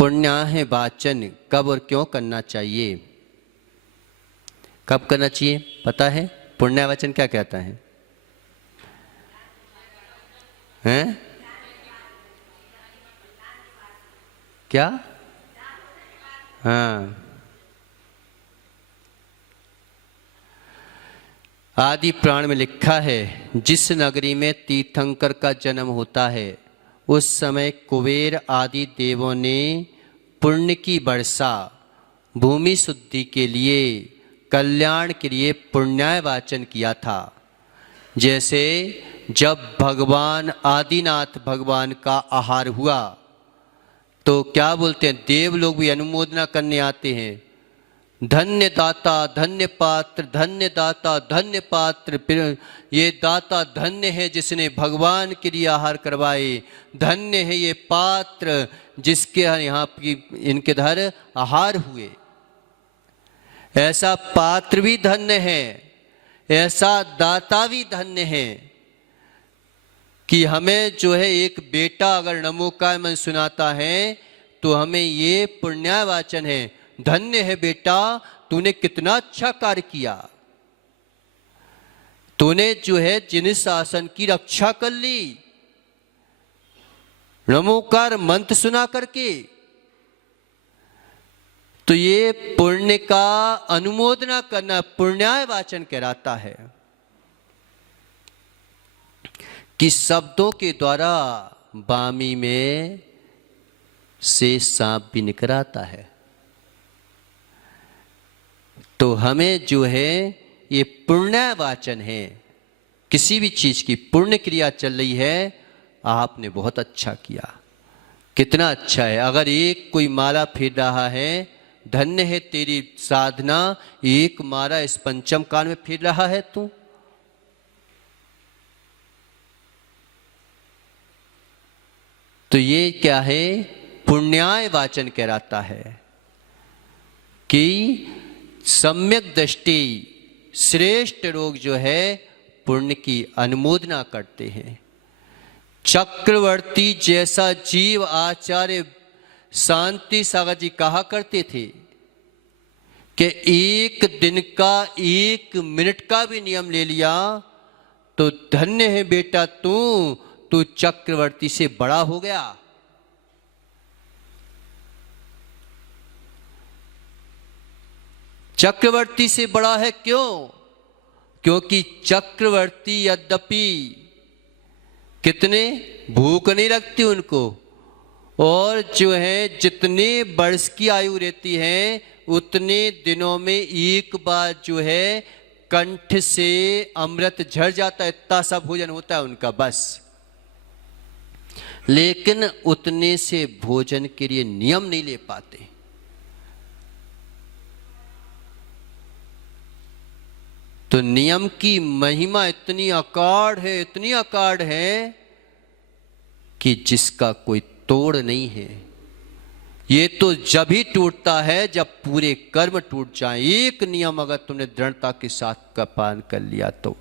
पुण्याह वाचन कब और क्यों करना चाहिए? कब करना चाहिए पता है? पुण्य वाचन क्या कहता है? हैं? क्या? हाँ, आदि पुराण में लिखा है, जिस नगरी में तीर्थंकर का जन्म होता है उस समय कुबेर आदि देवों ने पुण्य की वर्षा भूमि शुद्धि के लिए, कल्याण के लिए पुण्याय वाचन किया था। जैसे जब भगवान आदिनाथ भगवान का आहार हुआ तो क्या बोलते हैं, देव लोग भी अनुमोदना करने आते हैं, धन्य दाता धन्य पात्र, धन्य दाता धन्य पात्र, ये दाता धन्य है जिसने भगवान के लिए आहार करवाए, धन्य है ये पात्र जिसके यहाँ की इनके धर आहार हुए। ऐसा पात्र भी धन्य है, ऐसा दाता भी धन्य है कि हमें जो है एक बेटा अगर नमोकार मन सुनाता है तो हमें ये पुण्याय वाचन है, धन्य है बेटा तूने कितना अच्छा कार्य किया, तूने जो है जिन शासन की रक्षा कर ली, नमोकार मंत्र सुना करके। तो ये पुण्य का अनुमोदना करना पुण्याय वाचन कहलाता है कि शब्दों के द्वारा वामी में से सांप भी निकल आता है। तो हमें जो है ये पुण्य वाचन है, किसी भी चीज की पुण्य क्रिया चल रही है, आपने बहुत अच्छा किया, कितना अच्छा है। अगर एक कोई माला फेर रहा है, धन्य है तेरी साधना, एक माला इस पंचम काल में फेर रहा है तू। तो ये क्या है, पुण्याय वाचन कहलाता है कि सम्यक दृष्टि श्रेष्ठ लोग जो है पुण्य की अनुमोदना करते हैं। चक्रवर्ती जैसा जीव आचार्य शांति सागर जी कहा करते थे कि एक दिन का, एक मिनट का भी नियम ले लिया तो धन्य है बेटा तू चक्रवर्ती से बड़ा हो गया। चक्रवर्ती से बड़ा है क्यों? क्योंकि चक्रवर्ती यद्यपि कितने भूख नहीं लगती उनको, और जो है जितने वर्ष की आयु रहती है उतने दिनों में एक बार जो है कंठ से अमृत झड़ जाता है, इतना सा भोजन होता है उनका बस। लेकिन उतने से भोजन के लिए नियम नहीं ले पाते। तो नियम की महिमा इतनी अकाढ़ है, इतनी अकाढ़ है कि जिसका कोई तोड़ नहीं है। ये तो जब ही टूटता है जब पूरे कर्म टूट जाए। एक नियम अगर तुमने दृढ़ता के साथ का पालन कर लिया तो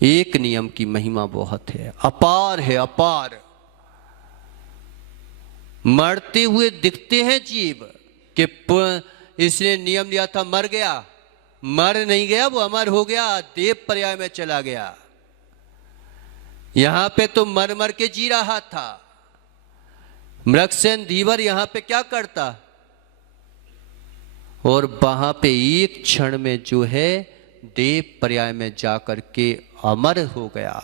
एक नियम की महिमा बहुत है, अपार है, अपार। मरते हुए दिखते हैं जीव कि इसने नियम लिया था, मर गया, मर नहीं गया, वो अमर हो गया, देव पर्याय में चला गया। यहां पे तो मर मर के जी रहा था। मृगसेन धीवर यहां पे क्या करता, और वहां पे एक क्षण में जो है देव पर्याय में जाकर के अमर हो गया,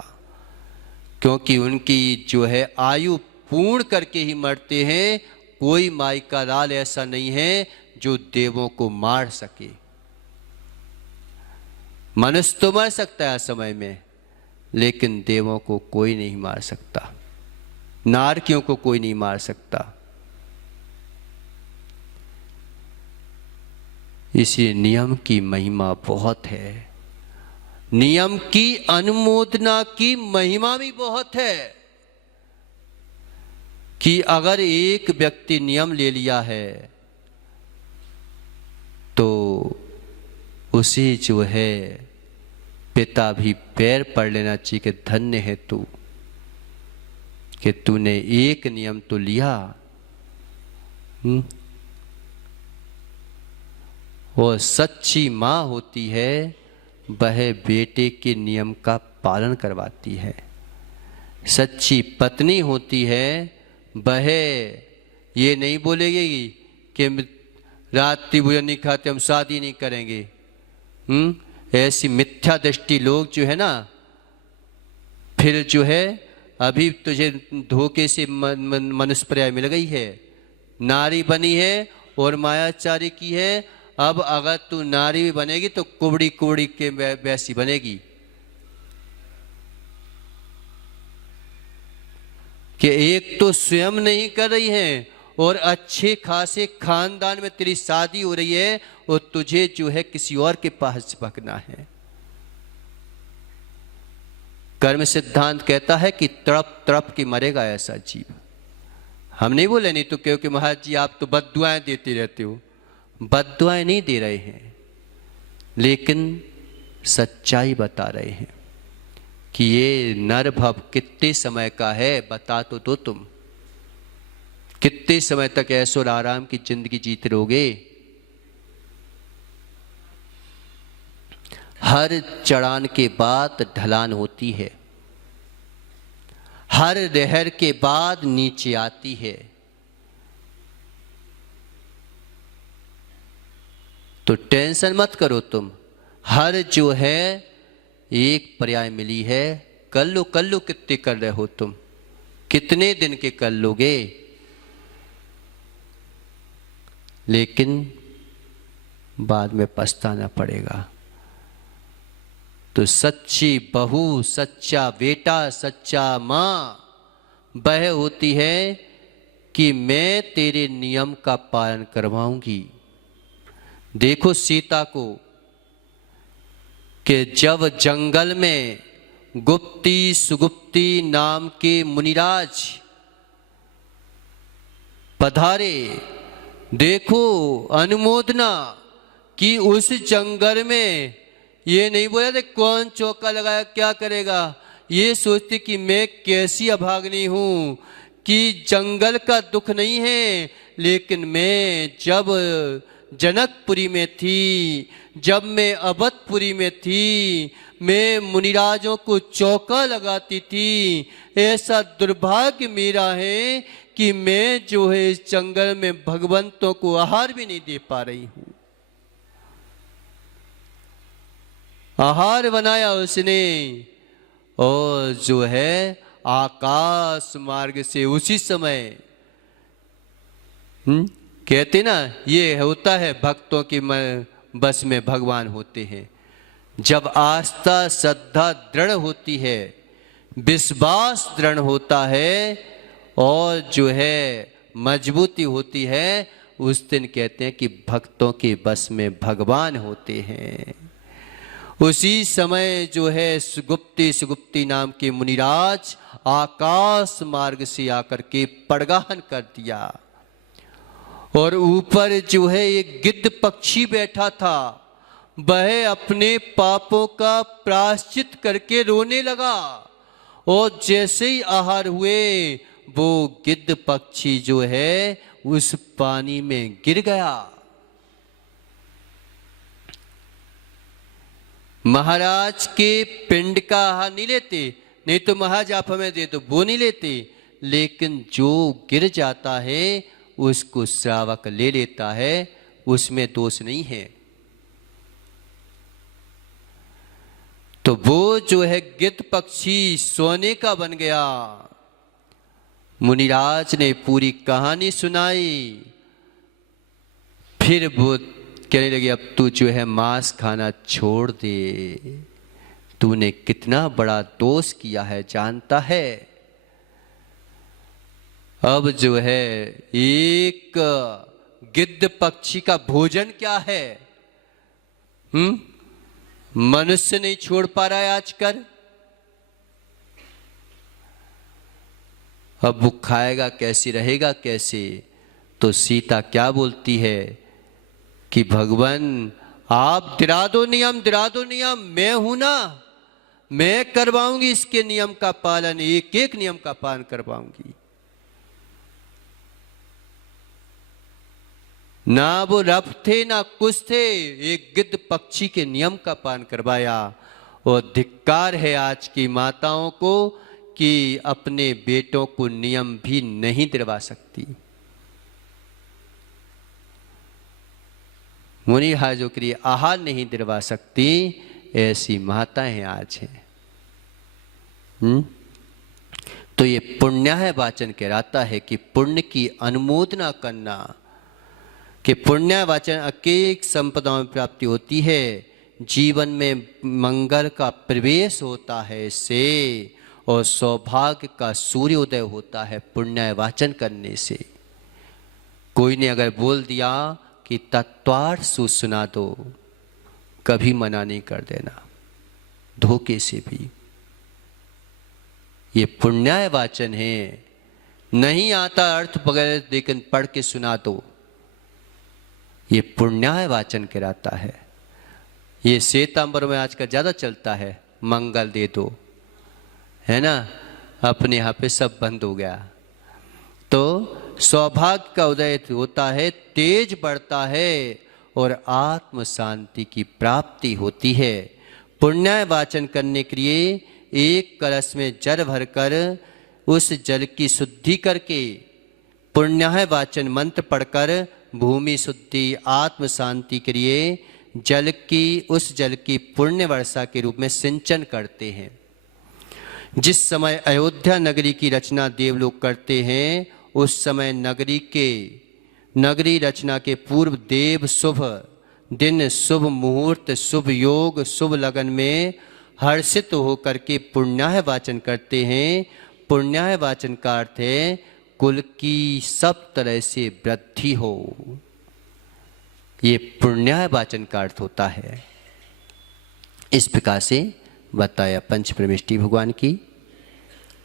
क्योंकि उनकी जो है आयु पूर्ण करके ही मरते हैं। कोई माई का लाल ऐसा नहीं है जो देवों को मार सके। मनुष्य तो मर सकता है समय में, लेकिन देवों को कोई नहीं मार सकता, नारकियों को कोई नहीं मार सकता। इसी नियम की महिमा बहुत है, नियम की अनुमोदना की महिमा भी बहुत है कि अगर एक व्यक्ति नियम ले लिया है तो उसे जो है पिता भी पैर पड़ लेना चाहिए कि धन्य है तू, कि तूने एक नियम तो लिया, वो सच्ची माँ होती है, वह बेटे के नियम का पालन करवाती है। सच्ची पत्नी होती है, वह ये नहीं बोलेगी कि रात्रि भोजन नहीं खाते हम शादी नहीं करेंगे। ऐसी मिथ्या दृष्टि लोग जो है ना, फिर जो है अभी तुझे धोखे से मनुष्य पर्याय मिल गई है, नारी बनी है और मायाचारी की है। अब अगर तू नारी भी बनेगी तो कुबड़ी कुबड़ी के वैसी बनेगी कि एक तो स्वयं नहीं कर रही है और अच्छे खासे खानदान में तेरी शादी हो रही है और तुझे जो है किसी और के पास भगना है। कर्म सिद्धांत कहता है कि तड़प तड़प के मरेगा ऐसा जीव। हम नहीं बोले नहीं तो क्योंकि महाराज जी आप तो बद्दुआएं देते रहते हो। बद्दुआएं नहीं दे रहे हैं, लेकिन सच्चाई बता रहे हैं कि ये नर भव कितने समय का है, बता तो दो तुम कितने समय तक ऐसो आराम की जिंदगी जीते रहोगे। हर चढ़ान के बाद ढलान होती है, हर लहर के बाद नीचे आती है। तो टेंशन मत करो तुम, हर जो है एक पर्याय मिली है, कर लो कितने कर रहे हो तुम, कितने दिन के कर लोगे। लेकिन बाद में पछताना पड़ेगा। तो सच्ची बहू, सच्चा बेटा, सच्चा माँ वह होती है कि मैं तेरे नियम का पालन करवाऊंगी। देखो सीता को कि जब जंगल में गुप्ती सुगुप्ती नाम के मुनिराज पधारे, देखो अनुमोदना कि उस जंगल में ये नहीं बोला था कौन चौका लगाया क्या करेगा, ये सोचती कि मैं कैसी अभागनी हूं कि जंगल का दुख नहीं है। लेकिन मैं जब जनकपुरी में थी, जब मैं अवधपुरी में थी, मैं मुनिराजों को चौका लगाती थी। ऐसा दुर्भाग्य मेरा है कि मैं जो है इस जंगल में भगवंतों को आहार भी नहीं दे पा रही हूं। आहार बनाया उसने और जो है आकाश मार्ग से उसी समय कहते ना ये होता है भक्तों की बस में भगवान होते हैं। जब आस्था श्रद्धा दृढ़ होती है, विश्वास दृढ़ होता है और जो है मजबूती होती है, उस दिन कहते हैं कि भक्तों के बस में भगवान होते हैं। उसी समय जो है सुगुप्ती नाम के मुनिराज आकाश मार्ग से आकर के पड़गाहन कर दिया और ऊपर जो है एक गिद्ध पक्षी बैठा था। वह अपने पापों का प्रायश्चित करके रोने लगा और जैसे ही आहार हुए वो गिद्ध पक्षी जो है उस पानी में गिर गया। महाराज के पिंड का आहार नहीं लेते, नहीं तो महाराज आप हमें दे दो, वो नहीं लेते। लेकिन जो गिर जाता है उसको श्रावक ले लेता है, उसमें दोष नहीं है। तो वो जो है गिद्ध पक्षी सोने का बन गया। मुनिराज ने पूरी कहानी सुनाई। फिर वो कहने लगे अब तू जो है मांस खाना छोड़ दे, तूने कितना बड़ा दोष किया है जानता है। अब जो है एक गिद्ध पक्षी का भोजन क्या है, मनुष्य नहीं छोड़ पा रहा है आजकल। अब वो खाएगा कैसे, रहेगा कैसे। तो सीता क्या बोलती है कि भगवान आप दिला दो नियम, मैं हूं ना, मैं करवाऊंगी इसके नियम का पालन, एक एक नियम का पालन करवाऊंगी। ना वो रब थे ना कुछ थे, एक गिद्ध पक्षी के नियम का पालन करवाया। और धिक्कार है आज की माताओं को कि अपने बेटों को नियम भी नहीं दिलवा सकती। मुनि हाजों के लिए आहार नहीं दिलवा सकती, ऐसी माताएं आज हैं। तो ये पुण्याह वाचन कहलाता है कि पुण्य की अनुमोदना करना, कि पुण्य वाचन अनेक संपदाओं में प्राप्ति होती है, जीवन में मंगल का प्रवेश होता है इससे, और सौभाग्य का सूर्योदय होता है पुण्य वाचन करने से। कोई ने अगर बोल दिया कि तत्वार्थ सुना दो, कभी मना नहीं कर देना, धोखे से भी। ये पुण्य वाचन है, नहीं आता अर्थ वगैरह लेकिन पढ़ के सुना दो, ये पुण्याय वाचन कहलाता है। ये श्वेतांबर में आजकल ज़्यादा चलता है, मंगल दे दो, है ना, अपने यहाँ पे सब बंद हो गया। तो सौभाग्य का उदय होता है, तेज बढ़ता है और आत्म शांति की प्राप्ति होती है। पुण्याय वाचन करने के लिए एक कलश में जल भरकर उस जल की शुद्धि करके पुण्याय वाचन मंत्र पढ़कर भूमि शुद्धि आत्म शांति के लिए उस जल की पुण्य वर्षा के रूप में सिंचन करते हैं। जिस समय अयोध्या नगरी की रचना देवलोग करते हैं, उस समय नगरी रचना के पूर्व देव शुभ दिन, शुभ मुहूर्त, शुभ योग, शुभ लगन में हर्षित होकर के पुण्याय वाचन करते हैं। पुण्याय वाचन का अर्थ है कुल की सब तरह से वृद्धि हो, ये पुण्याय वाचन का अर्थ होता है। इस प्रकार से बताया पंच परमेष्टि भगवान की